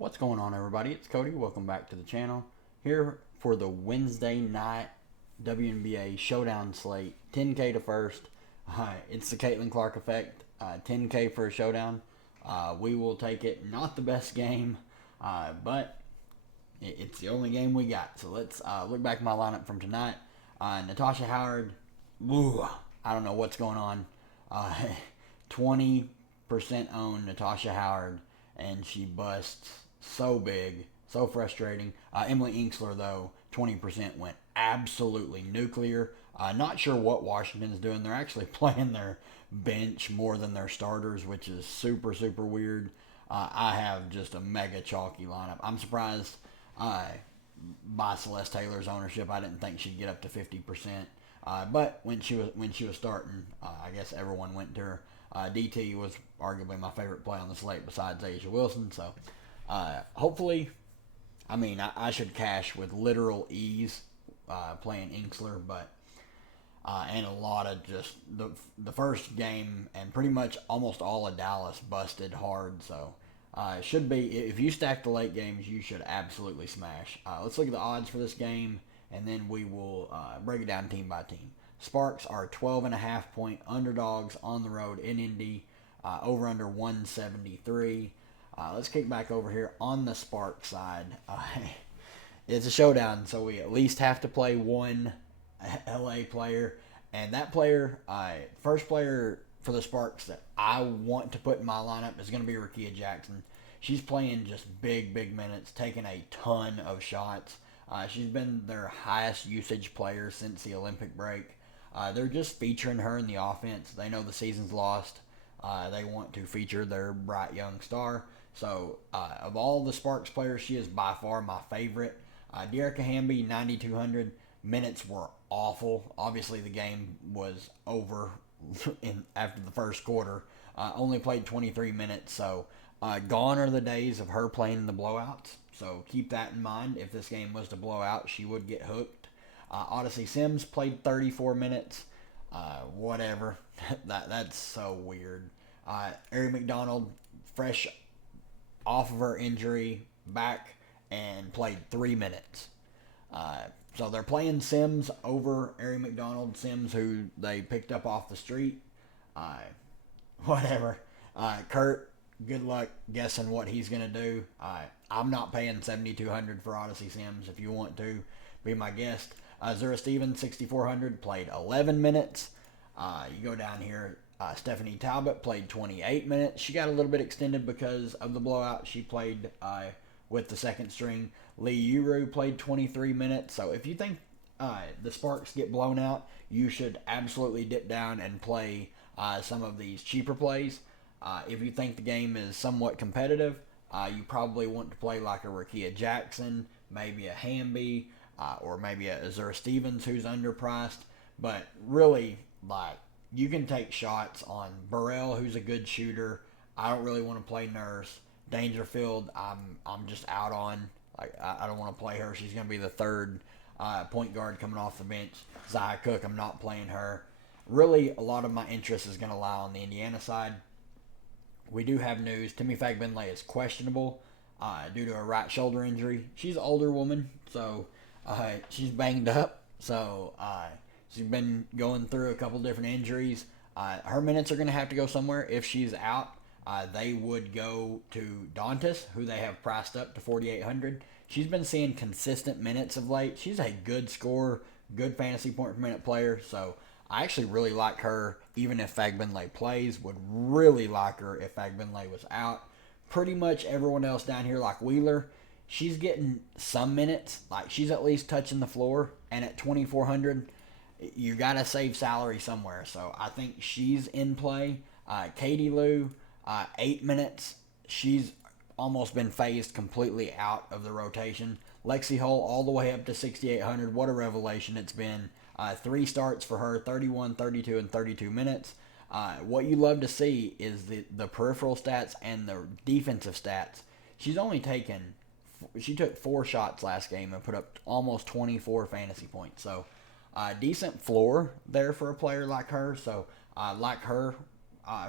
What's going on, everybody? It's Cody. Welcome back to the channel. Here for the Wednesday night Wnba showdown slate. 10K to first. It's the Caitlin Clark effect. 10K for a showdown. We will take it. Not the best game, but it's the only game we got. So let's look back at my lineup from tonight. Natasha Howard. Woo, I don't know what's going on. 20% owned Natasha Howard, and she busts so big, so frustrating. Emily Inksler, though, 20% went absolutely nuclear. Not sure what Washington's doing. They're actually playing their bench more than their starters, which is super, super weird. I have just a mega chalky lineup. I'm surprised by Celeste Taylor's ownership. I didn't think she'd get up to 50%. But when she was starting, I guess everyone went to her. DT was arguably my favorite play on the slate besides Asia Wilson. So hopefully, I should cash with literal ease playing Inksler, but and a lot of just the first game and pretty much almost all of Dallas busted hard. So it should be, if you stack the late games, you should absolutely smash. Let's look at the odds for this game, and then we will break it down team by team. Sparks are 12.5-point underdogs on the road in Indy, over under 173. Let's kick back over here on the Spark side. It's a showdown, so we at least have to play one LA player, and that player, first player for the Sparks that I want to put in my lineup is going to be Rakia Jackson. She's playing just big minutes, taking a ton of shots. She's been their highest usage player since the Olympic break. They're just featuring her in the offense. They know the season's lost. They want to feature their bright young star. So, of all the Sparks players, she is by far my favorite. Dearica Hamby, 9,200. Minutes were awful. Obviously, the game was over after the first quarter. Only played 23 minutes. So, gone are the days of her playing in the blowouts. So, keep that in mind. If this game was to blow out, she would get hooked. Odyssey Sims played 34 minutes. Whatever. That's so weird. Ari McDonald, fresh off of her injury, back and played 3 minutes. So they're playing Sims over Ari McDonald. Sims, who they picked up off the street. Whatever. Kurt, good luck guessing what he's going to do. I'm not paying $7,200 for Odyssey Sims. If you want to be my guest. Zura Stevens, 6,400, played 11 minutes. You go down here, Stephanie Talbot played 28 minutes. She got a little bit extended because of the blowout. She played with the second string. Lee Uru played 23 minutes. So if you think the Sparks get blown out, you should absolutely dip down and play some of these cheaper plays. If you think the game is somewhat competitive, you probably want to play like a Rakia Jackson, maybe a Hamby, or maybe a Azura Stevens who's underpriced. But really, like, you can take shots on Burrell, who's a good shooter. I don't really want to play Nurse. Dangerfield, I'm just out on. Like, I don't want to play her. She's going to be the third point guard coming off the bench. Zia Cook, I'm not playing her. Really, a lot of my interest is going to lie on the Indiana side. We do have news. Timmy Fagbinley is questionable due to a right shoulder injury. She's an older woman, so she's banged up. So she's been going through a couple different injuries. Her minutes are going to have to go somewhere. If she's out, they would go to Dantas, who they have priced up to 4,800. She's been seeing consistent minutes of late. She's a good scorer, good fantasy point per minute player. So I actually really like her, even if Fagbinley plays. Would really like her if Fagbinley was out. Pretty much everyone else down here, like Wheeler, she's getting some minutes. Like, she's at least touching the floor. And at 2,400, you got to save salary somewhere. So I think she's in play. Katie Lou, 8 minutes. She's almost been phased completely out of the rotation. Lexi Hull all the way up to 6,800. What a revelation it's been. 3 starts for her, 31, 32, and 32 minutes. What you love to see is the peripheral stats and the defensive stats. She took 4 shots last game and put up almost 24 fantasy points. So, decent floor there for a player like her. So, I like her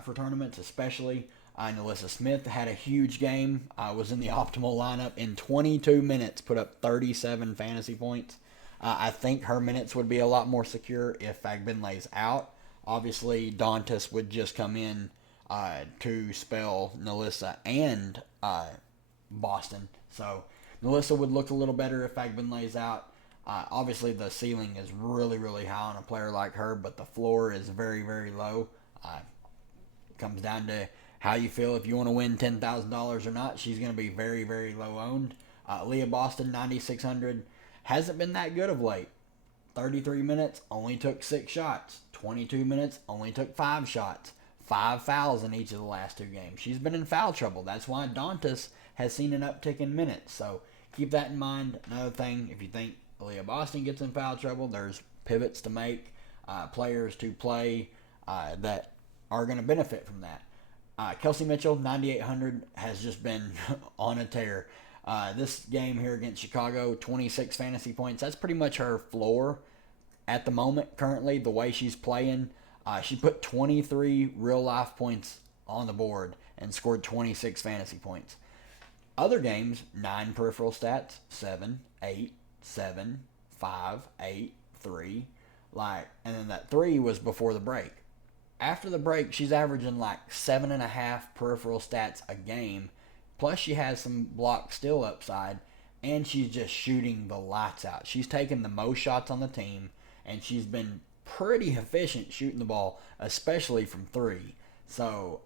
for tournaments especially. Nalissa Smith had a huge game. Was in the optimal lineup in 22 minutes, put up 37 fantasy points. I think her minutes would be a lot more secure if Fagbinlay's out. Obviously, Dantas would just come in to spell Nalissa and Boston. So Nalissa would look a little better if Fagbinlay's out. Obviously, the ceiling is really, really high on a player like her, but the floor is very, very low. It comes down to how you feel if you want to win $10,000 or not. She's going to be very, very low owned. Leah Boston, 9,600, hasn't been that good of late. 33 minutes, only took 6 shots. 22 minutes, only took 5 shots. 5 fouls in each of the last 2 games. She's been in foul trouble. That's why Dantas has seen an uptick in minutes. So keep that in mind. Another thing, if you think Leah Boston gets in foul trouble, there's pivots to make, players to play that are going to benefit from that. Kelsey Mitchell, 9,800, has just been on a tear. This game here against Chicago, 26 fantasy points. That's pretty much her floor at the moment, currently, the way she's playing. She put 23 real-life points on the board and scored 26 fantasy points. Other games, 9 peripheral stats, 7, 8, 7, 5, 8, 3. And then that 3 was before the break. After the break, she's averaging 7.5 peripheral stats a game. Plus, she has some block steal upside, and she's just shooting the lights out. She's taken the most shots on the team, and she's been pretty efficient shooting the ball, especially from 3. So,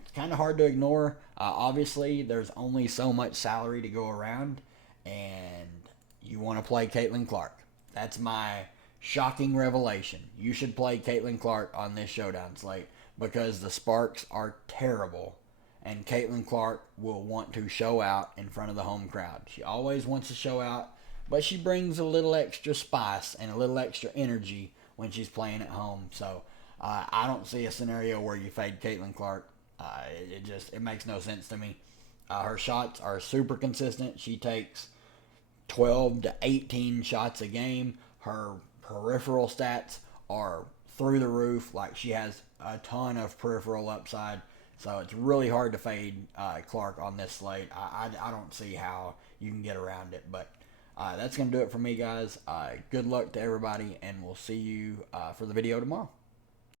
it's kind of hard to ignore. Obviously, there's only so much salary to go around, and you want to play Caitlin Clark. That's my shocking revelation. You should play Caitlin Clark on this showdown slate because the Sparks are terrible, and Caitlin Clark will want to show out in front of the home crowd. She always wants to show out, but she brings a little extra spice and a little extra energy when she's playing at home. So I don't see a scenario where you fade Caitlin Clark. It makes no sense to me. Her shots are super consistent. She takes 12 to 18 shots a game. Her peripheral stats are through the roof. She has a ton of peripheral upside. So it's really hard to fade Clark on this slate. I don't see how you can get around it. But that's going to do it for me, guys. Good luck to everybody, and we'll see you for the video tomorrow.